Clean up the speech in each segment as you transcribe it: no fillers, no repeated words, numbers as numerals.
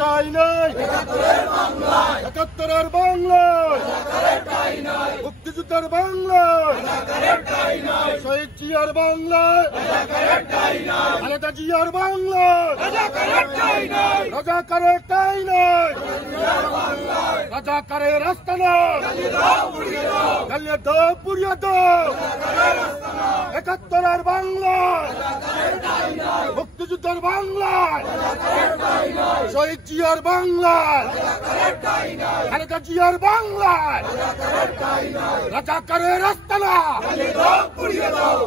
ঠাই নাই, একাত্তরের বাংলায়, মুক্তিযুদ্ধের বাংলায়, শহীদ জিয়ার বাংলায়, খালেদা জিয়ার বাংলায়, রাজাকারের ঠাই নাই, রাজাকারের রাস্তা নাই, জ্বালিয়ে দাও পুড়িয়ে দাও, একাত্তরের বাংলায়, মুক্তিযুদ্ধের বাংলায়, শহীদ জিয়ার বাংলায়, খালেদা জিয়ার বাংলায়, রাজাকারের রাস্তা না,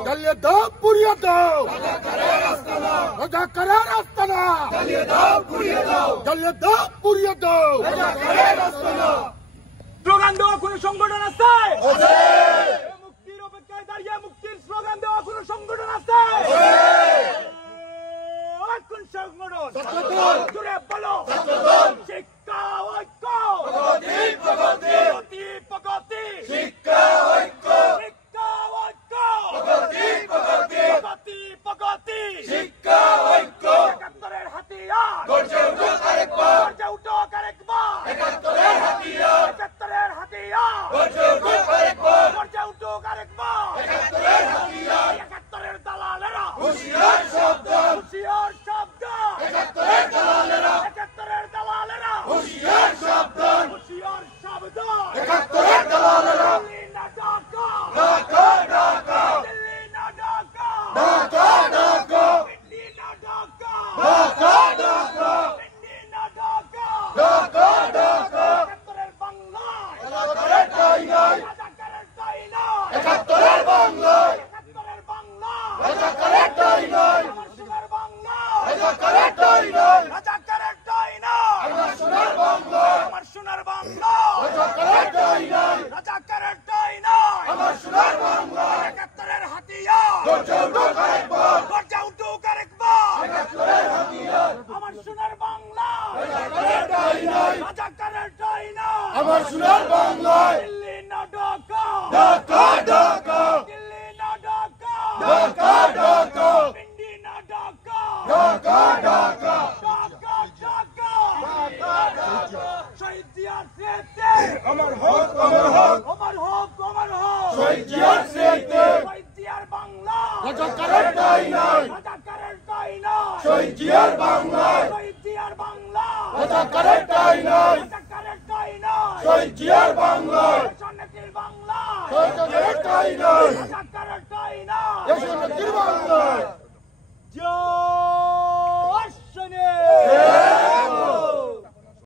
জ্বালিয়ে দাও পুড়িয়ে দাও, রাজাকারের রাস্তা না, জ্বালিয়ে দাও পুড়িয়ে দাও। স্লোগান দেওয়া কোন সংগঠন আছে? মুক্তির অপেক্ষায় দাঁড়িয়ে মুক্তির স্লোগান দেওয়া কোন সংগঠন আছে? কোন সংগঠন? জোরে বলো। শিক্ষা ঐক্য, প্রগতি প্রগতি, শিক্ষা ঐক্য, প্রগতি প্রগতি, শিক্ষা ঐক্য, একাত্তরের হাতিয়ার, গর্জে উঠো আরেকবার, একাত্তরের হাতিয়ার, একাত্তরের হাতিয়ার, গর্জে উঠো আরেকবার, একাত্তরের হাতিয়ার, একাত্তরের দালালেরা হুঁশিয়ার সাবধান, একাত্তরের দালালেরা হুঁশিয়ার সাবধান, একাত্তরের দালালেরা ঢাকা ঢাকা, দিল্লি না ঢাকা, ঢাকা ঢাকা, দিল্লি না ঢাকা, ঢাকা ঢাকা, দিল্লি না ঢাকা, ঢাকা ঢাকা, একাত্তরের বাংলায়, রাজাকারের ঠাই নাই, একাত্তরের বাংলায়, রাজাকারের ঠাই নাই, আমার সোনার বাংলায়, রাজাকারের ঠাই নাই, রাজাকারের ঠাই নাই, আমার সোনার বাংলায়, আমার সোনার বাংলায়, রাজাকারের ঠাই নাই, রাজাকারের ঠাই নাই, আমার সোনার বাংলায়, একাত্তরের হাতিয়ার, গর্জে উঠো আরেকবার, একাত্তরের হাতিয়ার, আমার সোনার বাংলায়, রাজাকারের ঠাই নাই, রাজাকারের ঠাই নাই, আমার সোনার বাংলায়, দিল্লি না ঢাকা, ঢাকা ঢাকা, দিল্লি না ঢাকা, ঢাকা ঢাকা, দিল্লি না ঢাকা, ঢাকা ঢাকা, ঢাকা ঢাকা, ঢাকা ঢাকা, শহীদ জিয়ার স্মৃতি অমর হোক, অমর হোক, অমর হোক, অমর হোক, শহীদ জিয়ার স্মৃতি, শহীদ জিয়ার বাংলা, রাজাকারের ঠাই নাই, রাজাকারের ঠাই নাই, শহীদ জিয়ার বাংলায়, শহীদ জিয়ার বাংলা, রাজাকারের ঠাই নাই, রাজাকারের ঠাই নাই, শহীদ জিয়ার বাংলায়, সন্ন্যাসীর বাংলা, রাজাকারের ঠাই নাই।